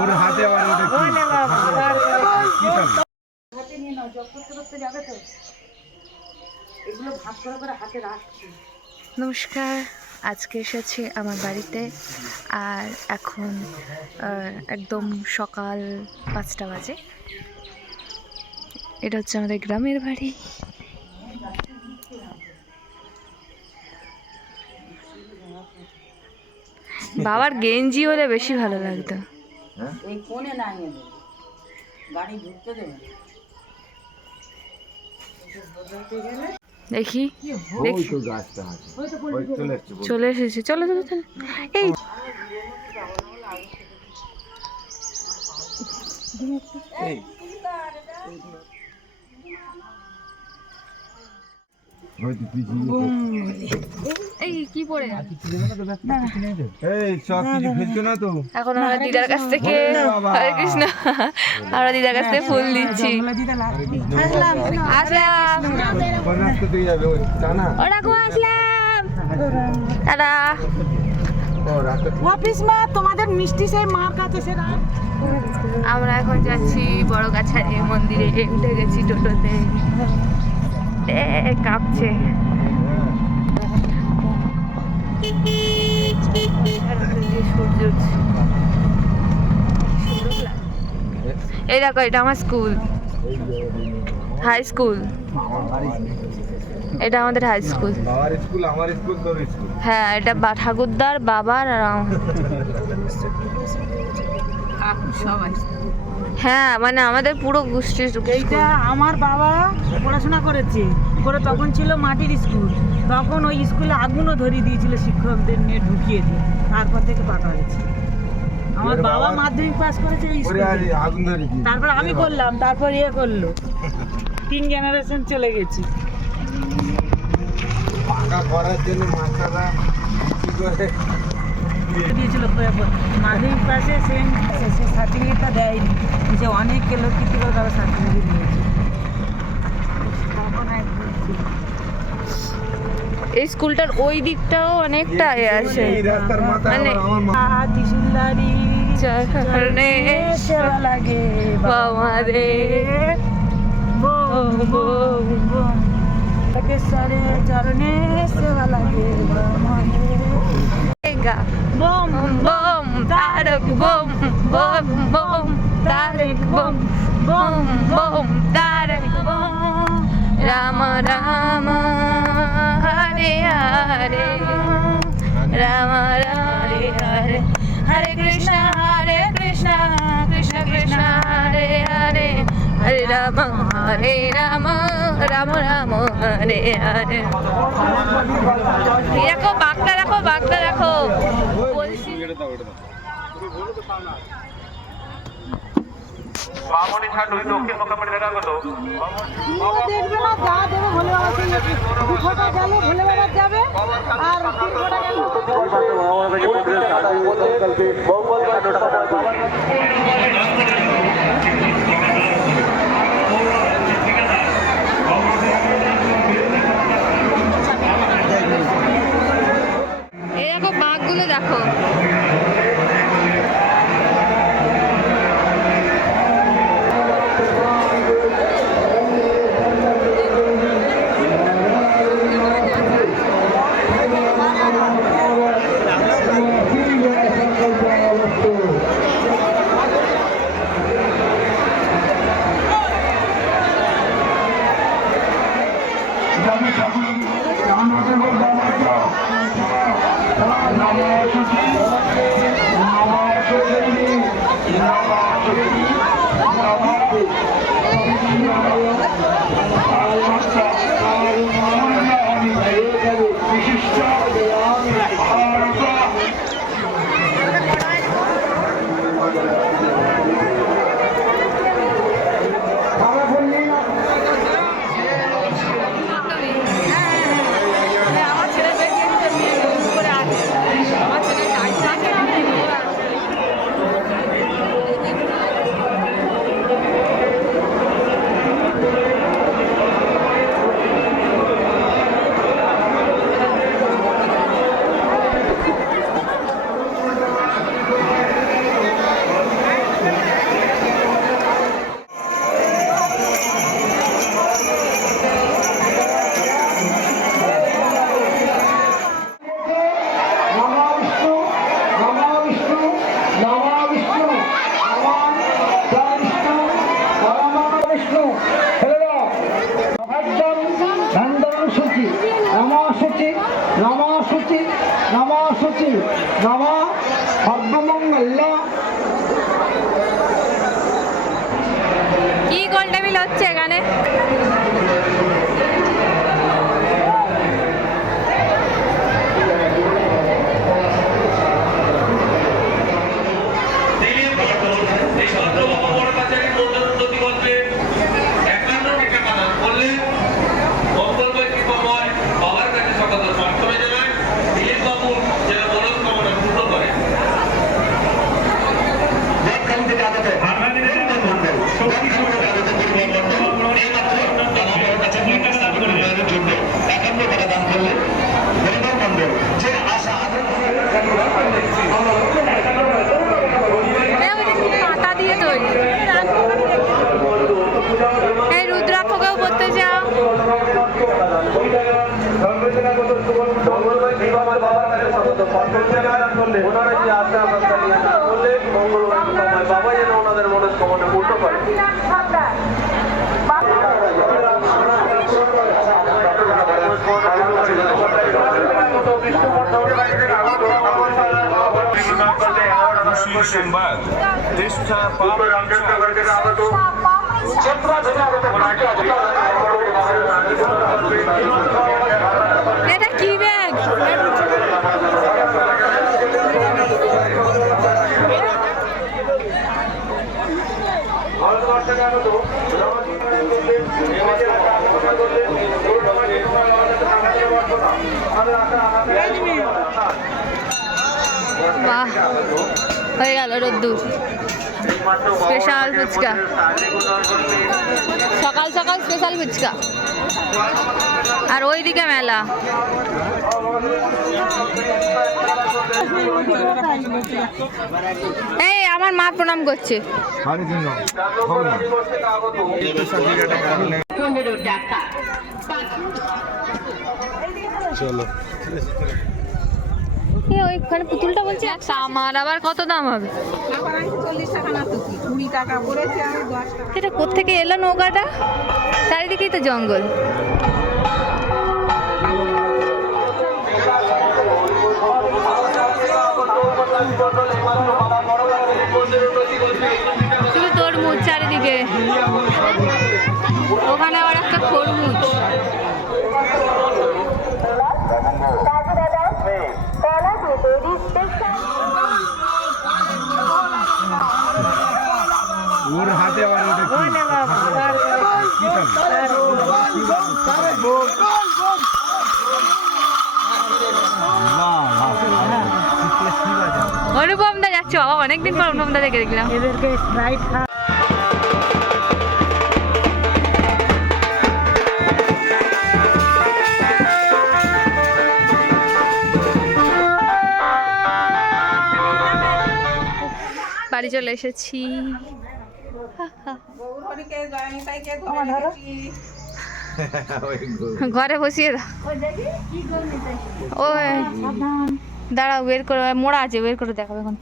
ওর হাতে আবার ওটা হাতে নিয়ে নাও, জব করতে করতে যাবে তো। এগুলো ভাগ করে করে হাতে রাখছি। নমস্কার, আজকে এসেছি আমার বাড়িতে। আর এখন একদম সকাল 5টা বাজে। এটা হচ্ছে আমাদের গ্রামের বাড়ি। বাবার গেঞ্জি হলে বেশি ভালো লাগতো। ওই কোণে নামিয়ে দেবে, গাড়ি ঢুকতে দেবে। দেখি দেখি চলে এসেছি, চলো চলো চলো। এই এই কি পড়ে এখন আমরা দিদার কাছ থেকে হরে কৃষ্ণ, আমরা দিদার কাছ থেকে ফুল দিচ্ছি। আসলাম দাদা অফিস মা, তোমাদের মিষ্টি সেই মার কাছে সেরা। আমরা এখন যাচ্ছি বড় গাছারি মন্দিরে। উঠে গেছি টোটোতে, কাঁপছে। সূর্য উঠছে। এই দেখো, এটা আমার স্কুল, হাই স্কুল। এটা আমাদের হাই স্কুল। হ্যাঁ, এটা ঠাকুরদার, বাবার আর সবাই। হ্যাঁ, মানে আমাদের পুরো গোষ্ঠীর। এইটা আমার বাবা পড়াশোনা করেছে, করে তখন ছিল মাটির স্কুল। তখন ওই স্কুলে আগুনও ধরিয়ে দিয়েছিল শিক্ষকদের নিয়ে ঢুকিয়ে দিয়ে, তারপর থেকে পাকা হয়েছে। আমার বাবা মাধ্যমিক পাস করেছে এই স্কুলে, তারপর আমি করলাম, তারপর ইয়ে করলো। 3 জেনারেশন চলে গেছি। পাকা করার জন্য মাথাটা দিয়েছিল মাধ্যমিক পাশে, সে সার্টিফিকেটটা দেয়নি, যে অনেক লোক কি করে তারা সার্টিফিকেট নিয়েছে। এই স্কুলটার ওই দিকটাও অনেকটা আছে, মানে সেবা লাগে চরণে সেবা লাগে। বম বম তারক বম বম বম তারক বম বম বম তারক বম। রাম রাম হরে হরে, রাম হরে হরে, হরে কৃষ্ণ কৃষ্ণ কৃষ্ণ হরে হরে, হরে রাম রাম রাম হরে হরে। দেখো বাঘটা, দেখো বাঘটা, দেখো বলছি। বামনি ছাড় ওই দক্ষিণ মোকামে দেখা গেল দেখবে না, যা দেবে ভোলে বাবা সেই 2 ফোঁটা গেলে ভোলে বাবা যাবে, আর 3 ফোঁটা এই দেখো বাঘগুলো দেখো। কি গোলটেবিল হচ্ছে এখানে? পাতা দিয়ে তৈরি। এই রুদ্রাক্ষকেও করতে চাও? বাবা যেন ওনাদের মনস্কামনা পূর্ণ করে। সংবাদ দেশটা এটা কি ব্যাগ? বাহ, হয়ে গেল রোদ্দুর। স্পেশাল ফুচকা, সকাল সকাল স্পেশাল ফুচকা। আর ওইদিকে মেলা। এই আমার মা প্রণাম করছে। চলো ওইখানে পুতুলটা বলছে আমার আবার কত দাম হবে? এটা কোত্থেকে এলো নৌকাটা? চারিদিকেই তো জঙ্গল। শুধু তরমুজ চারিদিকে। ওখানে আবার একটা খরমুজ। ওর হাতে আবার ওটা অনুপম দা যাচ্ছে বাবা, অনেকদিন পর অনুপম দা দেখে দেখলাম। এদেরকে স্প্রাইট খা। বাড়ি চলে এসেছি। ঘরে বসিয়ে দাও। ওই দাঁড়াও, বের করে মোড়া আছে, বের করে দেখাবে এখন।